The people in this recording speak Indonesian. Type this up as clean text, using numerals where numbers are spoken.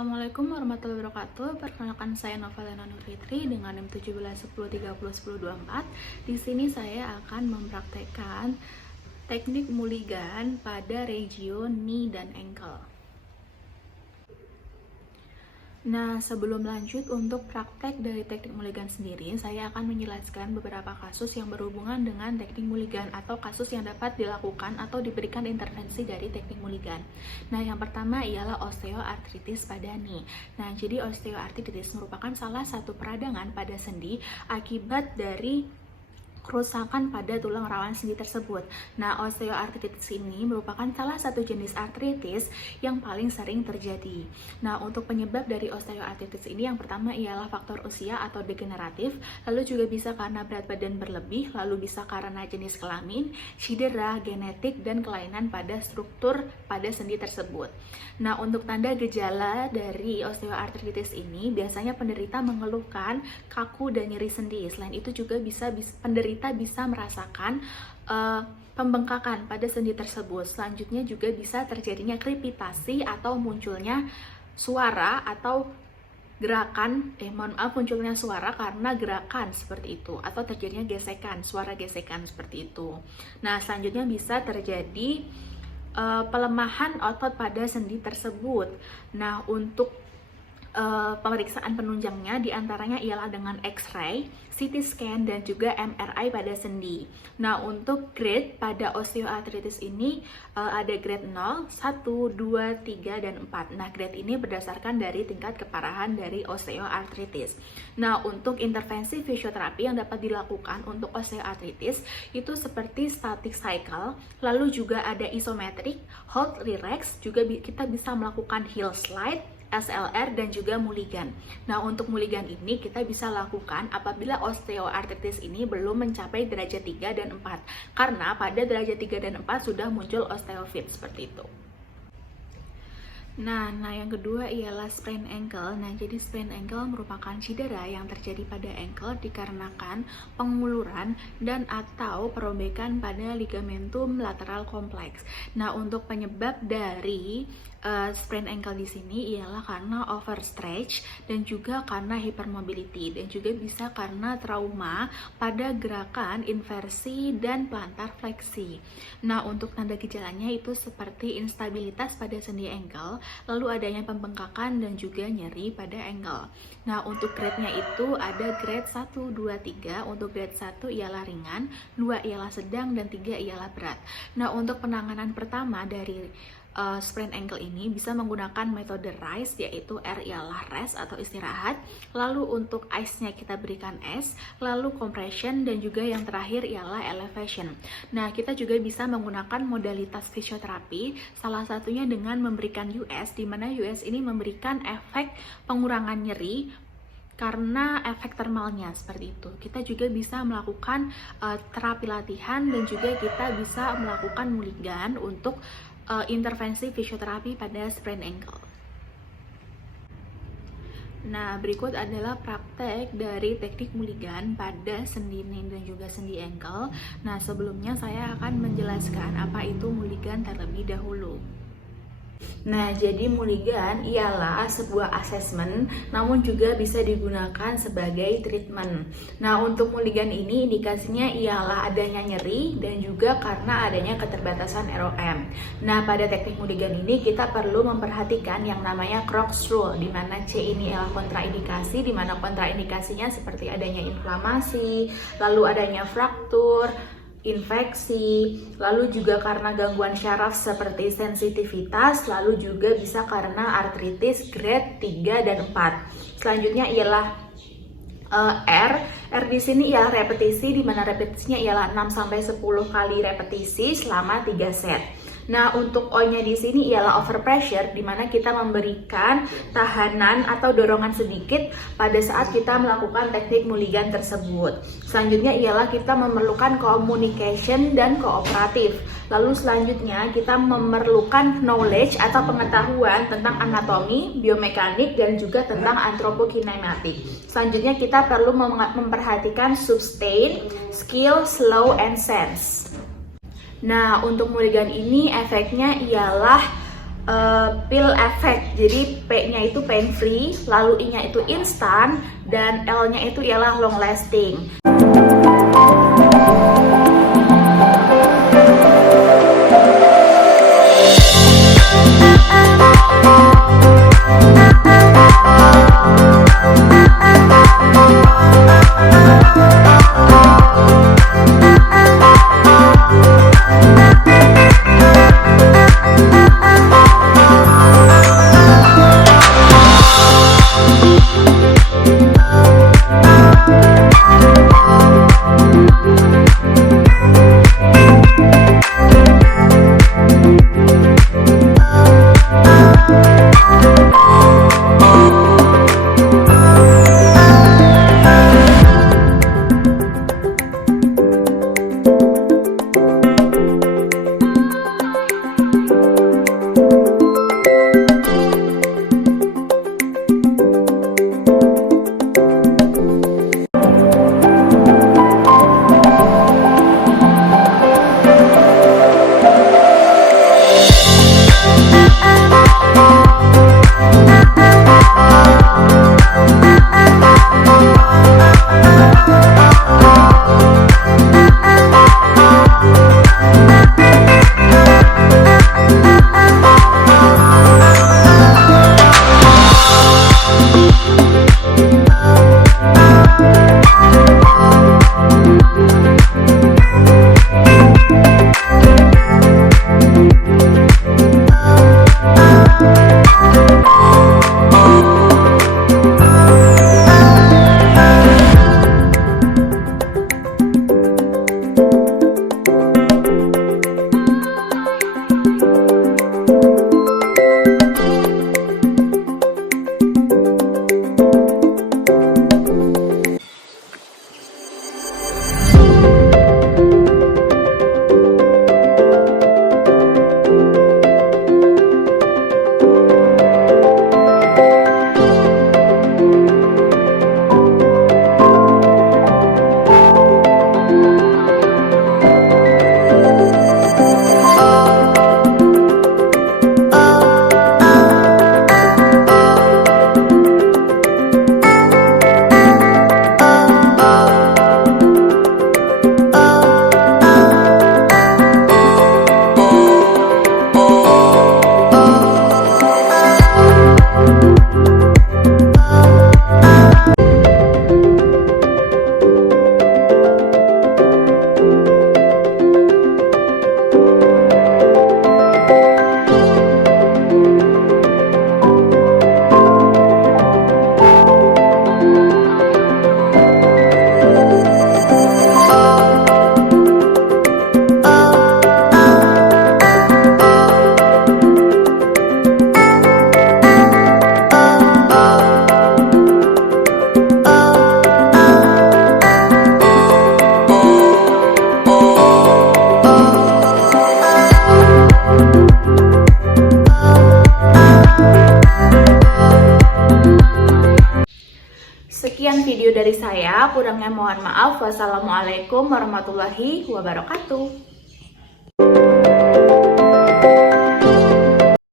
Assalamualaikum warahmatullahi wabarakatuh. Perkenalkan, saya Novalena Nurfitri dengan NIM 1710301024. Di sini saya akan mempraktekkan teknik Mulligan pada region knee dan ankle. Nah, sebelum lanjut untuk praktek dari teknik Mulligan sendiri, saya akan menjelaskan beberapa kasus yang berhubungan dengan teknik Mulligan atau kasus yang dapat dilakukan atau diberikan intervensi dari teknik Mulligan. Nah, yang pertama ialah osteoartritis pada knee. Nah, jadi osteoartritis merupakan salah satu peradangan pada sendi akibat dari kerusakan pada tulang rawan sendi tersebut. Nah, osteoartritis ini merupakan salah satu jenis artritis yang paling sering terjadi. Nah, untuk penyebab dari osteoartritis ini yang pertama ialah faktor usia atau degeneratif, lalu juga bisa karena berat badan berlebih, lalu bisa karena jenis kelamin, cedera, genetik, dan kelainan pada struktur pada sendi tersebut. Nah, untuk tanda gejala dari osteoartritis ini, biasanya penderita mengeluhkan kaku dan nyeri sendi. Selain itu juga penderita bisa merasakan pembengkakan pada sendi tersebut. Selanjutnya juga bisa terjadinya krepitasi atau munculnya suara atau gerakan, munculnya suara karena gerakan seperti itu, atau terjadinya gesekan, suara gesekan seperti itu. Nah, selanjutnya bisa terjadi pelemahan otot pada sendi tersebut. Nah, untuk pemeriksaan penunjangnya diantaranya ialah dengan X-ray, CT scan, dan juga MRI pada sendi. Nah, untuk grade pada osteoartritis ini ada grade 0, 1, 2, 3, dan 4. Nah, grade ini berdasarkan dari tingkat keparahan dari osteoartritis. Nah, untuk intervensi fisioterapi yang dapat dilakukan untuk osteoartritis itu seperti static cycle, lalu juga ada isometric, hold relax, juga kita bisa melakukan heel slide, SLR, dan juga Mulligan. Nah, untuk Mulligan ini kita bisa lakukan apabila osteoartritis ini belum mencapai derajat 3 dan 4. Karena pada derajat 3 dan 4 sudah muncul osteofit seperti itu. Nah, yang kedua ialah sprain ankle. Nah, jadi sprain ankle merupakan cedera yang terjadi pada ankle dikarenakan penguluran dan atau perobekan pada ligamentum lateral kompleks. Nah, untuk penyebab dari sprain ankle di sini ialah karena overstretch dan juga karena hypermobility, dan juga bisa karena trauma pada gerakan inversi dan plantar fleksi. Nah, untuk tanda gejalanya itu seperti instabilitas pada sendi ankle, lalu adanya pembengkakan dan juga nyeri pada ankle. Nah, untuk grade-nya itu ada grade 1, 2, 3. Untuk grade 1 ialah ringan, 2 ialah sedang, dan 3 ialah berat. Nah, untuk penanganan pertama dari sprain ankle ini bisa menggunakan metode RICE, yaitu R ialah rest atau istirahat, lalu untuk ice-nya kita berikan S, lalu compression, dan juga yang terakhir ialah elevation. Nah, kita juga bisa menggunakan modalitas fisioterapi, salah satunya dengan memberikan US, di mana US ini memberikan efek pengurangan nyeri karena efek termalnya seperti itu. Kita juga bisa melakukan terapi latihan, dan juga kita bisa melakukan Mulligan untuk intervensi fisioterapi pada sprain ankle. Nah, berikut adalah praktek dari teknik Mulligan pada sendi knee dan juga sendi ankle. Nah, sebelumnya saya akan menjelaskan apa itu Mulligan terlebih dahulu. Nah, jadi Mulligan ialah sebuah asesmen, namun juga bisa digunakan sebagai treatment. Nah, untuk Mulligan ini indikasinya ialah adanya nyeri dan juga karena adanya keterbatasan ROM. Nah, pada teknik Mulligan ini kita perlu memperhatikan yang namanya Crookes Rule, di mana C ini adalah kontraindikasi, di mana kontraindikasinya seperti adanya inflamasi, lalu adanya fraktur, infeksi, lalu juga karena gangguan syaraf seperti sensitivitas, lalu juga bisa karena artritis grade 3 dan 4. Selanjutnya ialah R di sini ialah repetisi, di mana repetisinya ialah 6 sampai 10 kali repetisi selama 3 set. Nah, untuk O-nya di sini ialah overpressure, di mana kita memberikan tahanan atau dorongan sedikit pada saat kita melakukan teknik Mulligan tersebut. Selanjutnya ialah kita memerlukan communication dan kooperatif. Lalu selanjutnya kita memerlukan knowledge atau pengetahuan tentang anatomi, biomekanik, dan juga tentang antropokinematik. Selanjutnya kita perlu memperhatikan sustain, skill, slow, and sense. Nah, untuk Mulligan ini efeknya ialah pill effect. Jadi P-nya itu pain free, lalu I-nya itu instan, dan L-nya itu ialah long lasting. Sekian video dari saya, kurangnya mohon maaf. Wassalamualaikum warahmatullahi wabarakatuh.